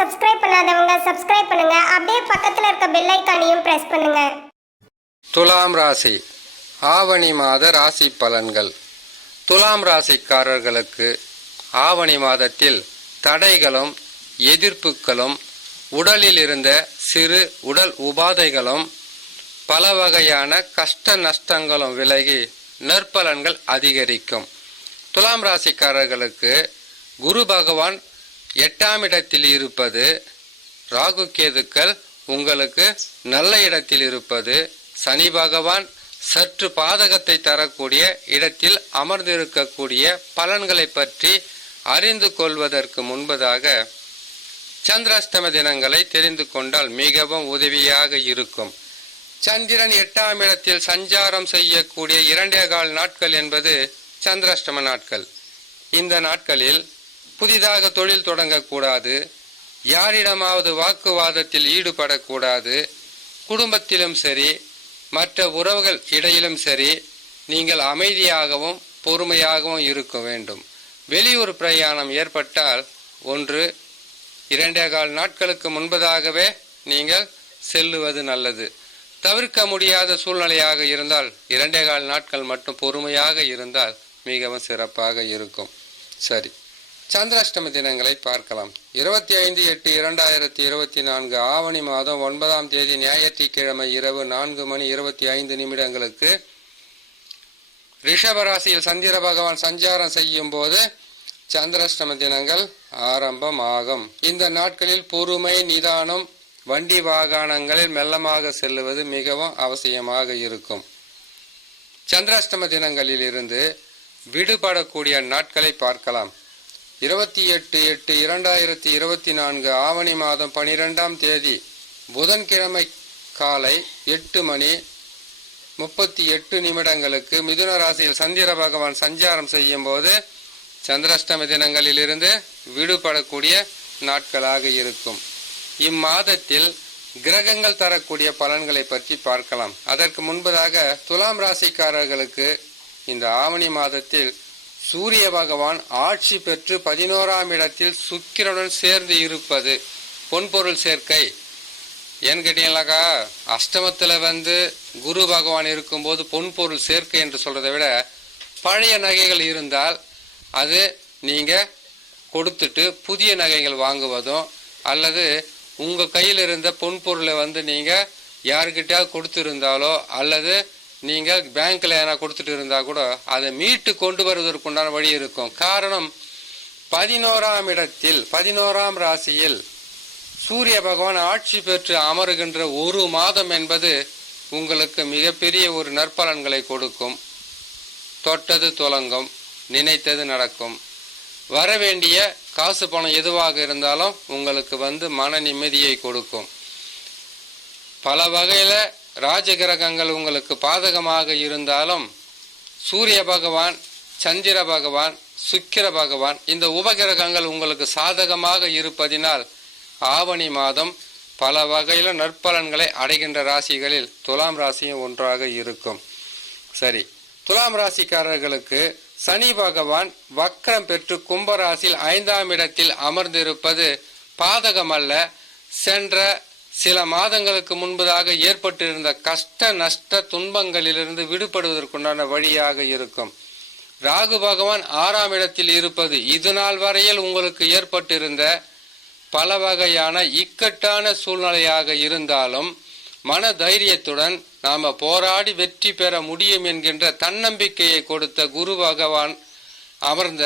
Subscribe பண்ணாதவங்க subscribe பண்ணுங்க. அப்படியே பக்கத்துல இருக்க பெல் ஐகானையும் பிரஸ் பண்ணுங்க. துலாம் ராசி ஆவணி மாத ராசி பலன்கள். துலாம் ராசிக்காரர்களுக்கு ஆவணி மாதத்தில் தடைகளும் எதிர்ப்புகளும் உடலில் இருந்த சிறு உடல் உபாதைகளும் பல வகையான கஷ்ட நஷ்டங்களும் விலகி நற்பலன்கள் அதிகரிக்கும். துலாம் ராசிக்காரர்களுக்கு குரு பகவான் 8ஆம் இடத்தில் இருப்பது, ராகு கேதுக்கள் உங்களுக்கு நல்ல இடத்தில் இருப்பது, சனி பகவான் சற்று பாதகத்தை தரக்கூடிய இடத்தில் அமர்ந்திருக்கக்கூடிய பலன்களை பற்றி அறிந்து கொள்வதற்கு முன்பதாக சந்திராஷ்டம தினங்களை தெரிந்து கொண்டால் மிகவும் உதவியாக இருக்கும். சந்திரன் 8ஆம் இடத்தில் சஞ்சாரம் செய்யக்கூடிய 2.25 நாட்கள் என்பது சந்திராஷ்டம நாட்கள். இந்த நாட்களில் புதிதாக தொழில் தொடங்கக்கூடாது, யாரிடமாவது வாக்குவாதத்தில் ஈடுபடக்கூடாது, குடும்பத்திலும் சரி மற்ற உறவுகள் இடையிலும் சரி நீங்கள் அமைதியாகவும் பொறுமையாகவும் இருக்க வேண்டும். வெளியூர் பிரயாணம் ஏற்பட்டால் 1-2.25 நாட்களுக்கு முன்பதாகவே நீங்கள் செல்லுவது நல்லது. தவிர்க்க முடியாத சூழ்நிலையாக இருந்தால் 2.25 நாட்கள் மட்டும் பொறுமையாக இருந்தால் மிகவும் சிறப்பாக இருக்கும். சரி, சந்திராஷ்டம தினங்களை பார்க்கலாம். 25/8/2024 ஆவணி மாதம் 9ஆம் தேதி ஞாயிற்றுக்கிழமை இரவு 4:25 ரிஷபராசியில் சந்திர பகவான் சஞ்சாரம் செய்யும் போது சந்திராஷ்டம தினங்கள் ஆரம்பமாகும். இந்த நாட்களில் பொறுமை, நிதானம், வண்டி வாகனங்களில் மெல்லமாக செல்லுவது மிகவும் அவசியமாக இருக்கும். சந்திராஷ்டம தினங்களில் இருந்து விடுபடக்கூடிய நாட்களை பார்க்கலாம். 28/8/2024 ஆவணி மாதம் 12ஆம் தேதி புதன்கிழமை காலை 8:38 மிதுன ராசியில் சந்திர பகவான் சஞ்சாரம் செய்யும் போது சந்திராஷ்டம தினங்களில் இருந்து விடுபடக்கூடிய நாட்களாக இருக்கும். இம்மாதத்தில் கிரகங்கள் தரக்கூடிய பலன்களை பற்றி பார்க்கலாம். அதற்கு முன்பதாக துலாம் ராசிக்காரர்களுக்கு இந்த ஆவணி மாதத்தில் சூரிய பகவான் ஆட்சி பெற்று 11ஆம் இடத்தில் சுக்கிரனுடன் சேர்ந்து இருப்பது பொன்பொருள் சேர்க்கை. ஏன்னு கேட்டீங்களாக்கா, அஷ்டமத்தில் குரு பகவான் இருக்கும்போது பொன்பொருள் சேர்க்கை என்று சொல்றதை விட பழைய நகைகள் இருந்தால் அது நீங்கள் கொடுத்துட்டு புதிய நகைகள் வாங்குவதும், அல்லது உங்கள் கையில் இருந்த பொன்பொருளை நீங்கள் யாருக்கிட்டையாவது கொடுத்துருந்தாலோ அல்லது நீங்கள் பேங்க்கில் ஏன்னா கொடுத்துட்டு இருந்தால் கூட அதை மீட்டு கொண்டு வருவதற்குண்டான வழி இருக்கும். காரணம், 11ஆம் இடத்தில் 11ஆம் ராசியில் சூரிய பகவான் ஆட்சி பெற்று அமருகின்ற ஒரு மாதம் என்பது உங்களுக்கு மிகப்பெரிய ஒரு நற்பலன்களை கொடுக்கும். தொட்டது துலங்கும், நினைத்தது நடக்கும். வரவேண்டிய காசு பணம் எதுவாக இருந்தாலும் உங்களுக்கு மன நிம்மதியை கொடுக்கும். பல வகையில் ராஜகிரகங்கள் உங்களுக்கு பாதகமாக இருந்தாலும் சூரிய பகவான், சந்திர பகவான், சுக்கிர பகவான் இந்த உபகிரகங்கள் உங்களுக்கு சாதகமாக இருப்பதினால் ஆவணி மாதம் பல வகையில் நற்பலன்களை அடைகின்ற ராசிகளில் துலாம் ராசியும் ஒன்றாக இருக்கும். சரி, துலாம் ராசிக்காரர்களுக்கு சனி பகவான் வக்ரம் பெற்று கும்பராசியில் 5ஆம் இடத்தில் அமர்ந்திருப்பது பாதகமல்ல. சென்ற சில மாதங்களுக்கு முன்பதாக ஏற்பட்டிருந்த கஷ்ட நஷ்ட துன்பங்களிலிருந்து விடுபடுவதற்குண்டான வழியாக இருக்கும். ராகு பகவான் 6ஆம் இடத்தில் இருப்பது இதுநாள் வரையில் உங்களுக்கு ஏற்பட்டிருந்த பல வகையான இக்கட்டான சூழ்நிலையாக இருந்தாலும் மன தைரியத்துடன் நாம் போராடி வெற்றி பெற முடியும் என்கின்ற தன்னம்பிக்கையை கொடுத்த குரு பகவான் அமர்ந்த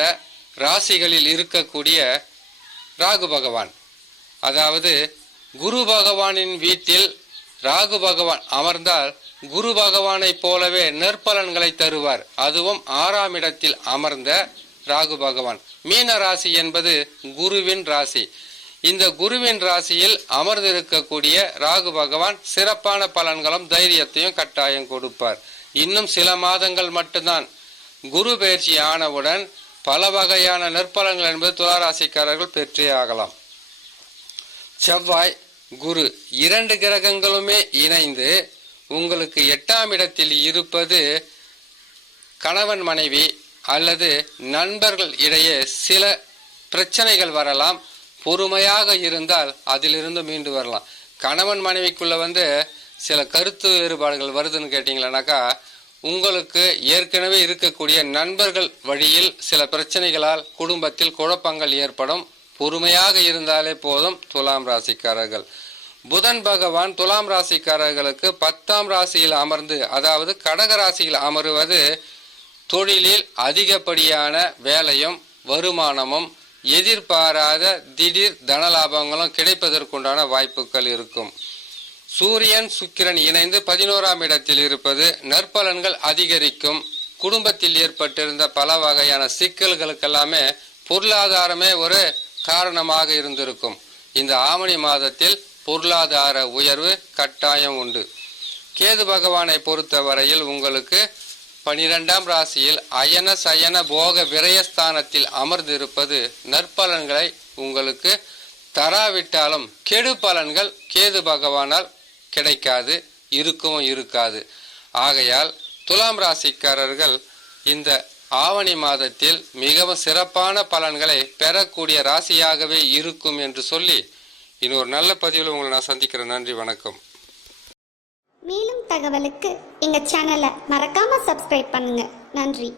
ராசிகளில் இருக்கக்கூடிய ராகு பகவான், அதாவது குரு பகவானின் வீட்டில் ராகு பகவான் அமர்ந்தால் குரு பகவானை போலவே நற்பலன்களை தருவார். அதுவும் 6ஆம் இடத்தில் அமர்ந்த ராகு பகவான். மீன ராசி என்பது குருவின் ராசி. இந்த குருவின் ராசியில் அமர்ந்திருக்கக்கூடிய ராகு பகவான் சிறப்பான பலன்களும் தைரியத்தையும் கட்டாயம் கொடுப்பார். இன்னும் சில மாதங்கள் மட்டும்தான். குரு பயிற்சி ஆனவுடன் பல வகையான நற்பலன்கள் என்பது துளாராசிக்காரர்கள் பெற்றே ஆகலாம். செவ்வாய், குரு 2 கிரகங்களுமே இணைந்து உங்களுக்கு 8ஆம் இடத்தில் இருப்பது கணவன் மனைவி அல்லது நண்பர்கள் இடையே சில பிரச்சனைகள் வரலாம். பொறுமையாக இருந்தால் அதிலிருந்து மீண்டு வரலாம். கணவன் மனைவிக்குள்ள சில கருத்து வேறுபாடுகள் வருதுன்னு கேட்டிங்களானாக்கா, உங்களுக்கு ஏற்கனவே இருக்கக்கூடிய நண்பர்கள் வழியில் சில பிரச்சனைகளால் குடும்பத்தில் குழப்பங்கள் ஏற்படும். பொறுமையாக இருந்தாலே போதும். துலாம் ராசிக்காரர்கள், புதன் பகவான் துலாம் ராசிக்காரர்களுக்கு 10ஆம் ராசியில் அமர்ந்து, அதாவது கடக ராசியில் அமருவது தொழிலில் அதிகப்படியான வேலையும் வருமானமும் எதிர்பாராத திடீர் தனலாபங்களும் கிடைப்பதற்குண்டான வாய்ப்புகள் இருக்கும். சூரியன் சுக்கிரன் இணைந்து 11ஆம் இடத்தில் இருப்பது நற்பலன்கள் அதிகரிக்கும். குடும்பத்தில் ஏற்பட்டிருந்த பல வகையான சிக்கல்களுக்கெல்லாமே பொருளாதாரமே ஒரு காரணமாக இருந்திருக்கும். இந்த ஆவணி மாதத்தில் பொருளாதார உயர்வு கட்டாயம் உண்டு. கேது பகவானை பொறுத்தவரையில் உங்களுக்கு 12ஆம் ராசியில் அயன சயன போக விரயஸ்தானத்தில் அமர்ந்திருப்பது நற்பலன்களை உங்களுக்கு தராவிட்டாலும் கெடு பலன்கள் கேது பகவானால் கிடைக்காது, இருக்கவும் இருக்காது. ஆகையால் துலாம் ராசிக்காரர்கள் இந்த ஆவணி மாதத்தில் மிகவும் சிறப்பான பலன்களை பெறக்கூடிய ராசியாகவே இருக்கும் என்று சொல்லி இன்னொரு நல்ல பதிவில் உங்களை நான் சந்திக்கிறேன். நன்றி, வணக்கம். மேலும் தகவலுக்கு எங்கள் சேனலை மறக்காமல் சப்ஸ்கிரைப் பண்ணுங்கள். நன்றி.